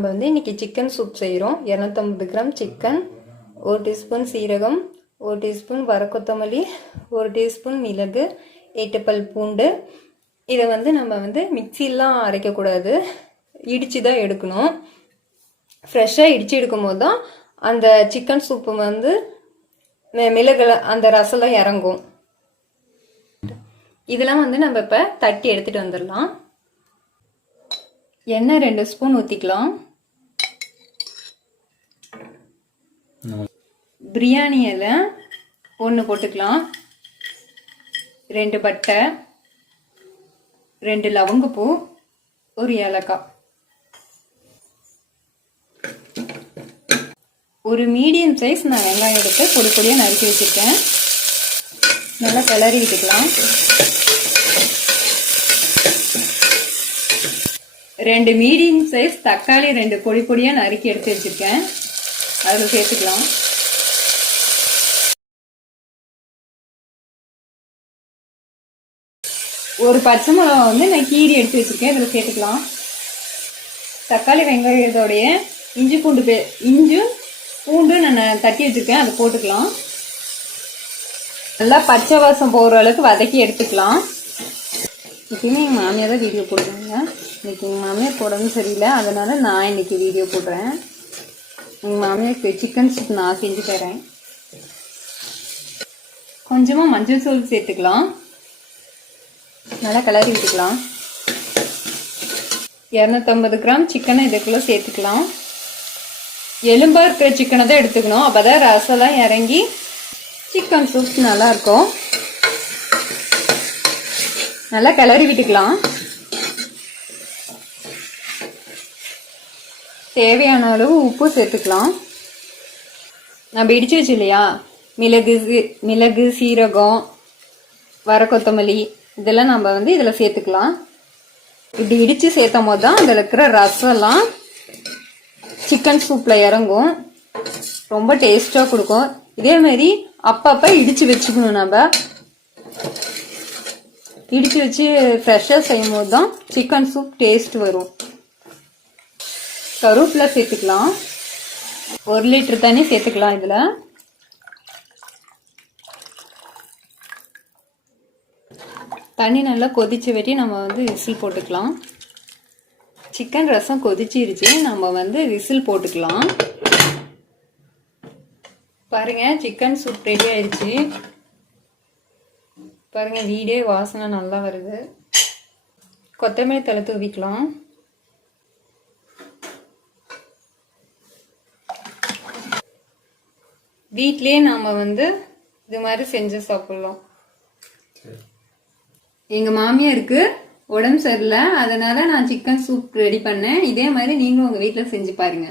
நம்ம வந்து இன்னைக்கு சிக்கன் சூப் செய்கிறோம். 250 கிராம் சிக்கன், 1 டீஸ்பூன் சீரகம், 1 டீஸ்பூன் வரக்கொத்தமல்லி, 1 டீஸ்பூன் மிளகு, 8 பல் பூண்டு. இதை வந்து நம்ம வந்து மிக்சிலாம் அரைக்கக்கூடாது, இடித்து தான் எடுக்கணும். ஃப்ரெஷ்ஷாக இடித்து எடுக்கும் போது தான் அந்த சிக்கன் சூப்பு வந்து மிளகுல அந்த ரசம்லாம் இறங்கும். இதெல்லாம் வந்து நம்ம இப்போ தட்டி எடுத்துகிட்டு வந்துடலாம். எண்ணெய் 2 ஸ்பூன் ஊற்றிக்கலாம். பிரியாணி இலை 1 போட்டுக்கலாம். 2 பட்டை, 2 லவங்கப்பூ, 1 ஏலக்காய், ஒரு மீடியம் சைஸ் நான் வெங்காயம் எடுத்து பொடி பொடியாக நறுக்கி வச்சுருக்கேன். நல்லா கிளறி விட்டுக்கலாம். 2 மீடியம் சைஸ் தக்காளி 2 பொடி பொடியாக நறுக்கி எடுத்து வச்சுருக்கேன், அதில் சேர்த்துக்கலாம். ஒரு பச்சை மிளகா வந்து நான் கீரி எடுத்து வச்சுருக்கேன், இதில் சேர்த்துக்கலாம். தக்காளி வெங்காயத்தோடைய இஞ்சி பூண்டு நான் தட்டி வச்சுருக்கேன், அதை போட்டுக்கலாம். நல்லா பச்சை வாசம் போகிற அளவுக்கு வதக்கி எடுத்துக்கலாம். இப்பயுமே எங்கள் மாமியார் தான் வீடியோ போடுறாங்க. இன்னைக்கு எங்கள் மாமியார் போடவும் சரியில்லை, அதனால் நான் இன்னைக்கு வீடியோ போடுறேன். எங்கள் மாமியாருக்கு சிக்கன் சூப் நான் செஞ்சு தரேன். கொஞ்சமாக மஞ்சள் தூள் சேர்த்துக்கலாம். நல்லா கிளறி விட்டுக்கலாம். 250 கிராம் சிக்கனை இதுக்குள்ளே சேர்த்துக்கலாம். எலும்பா இருக்கிற சிக்கனை தான் எடுத்துக்கணும், அப்போதான் ரசம்லாம் இறங்கி சிக்கன் சூப் நல்லா இருக்கும். நல்லா கிளறி விட்டுக்கலாம். தேவையான அளவு உப்பு சேர்த்துக்கலாம். நம்ம இடிச்சு வச்சு இல்லையா, மிளகு, சீரகம், வரக்கொத்தமல்லி, இதெல்லாம் நம்ம வந்து இதில் சேர்த்துக்கலாம். இப்படி இடித்து சேர்த்தும் போது தான் அதில் இருக்கிற ரசம்லாம் சிக்கன் சூப்பில் இறங்கும், ரொம்ப டேஸ்ட்டாக கொடுக்கும். இதே மாதிரி அப்பப்போ இடித்து வச்சுக்கணும். நம்ம இடித்து வச்சு ஃப்ரெஷ்ஷாக செய்யும் போது தான் சிக்கன் சூப் டேஸ்ட் வரும். கருவேப்பிலை சேர்த்துக்கலாம். 1 லிட்டர் தண்ணி சேர்த்துக்கலாம். இதில் தண்ணி நல்லா கொதிச்சு வெட்டி நம்ம வந்து விசில் போட்டுக்கலாம். சிக்கன் ரசம் கொதிச்சிருச்சு, நம்ம வந்து விசில் போட்டுக்கலாம். பாருங்க, சிக்கன் சூப் ரெடி ஆயிடுச்சு. பாருங்க, வீடே வாசனை நல்லா வருது. கொத்தமல்லி தழை தூவிக்கலாம். வீட்லயே நாம வந்து இது மாதிரி செஞ்சு சாப்பிடலாம். எங்க மாமியாருக்கு உடம்பு சரியில்லை, அதனால நான் சிக்கன் சூப் ரெடி பண்ணேன். இதே மாதிரி நீங்களும் உங்க வீட்டில் செஞ்சு பாருங்க.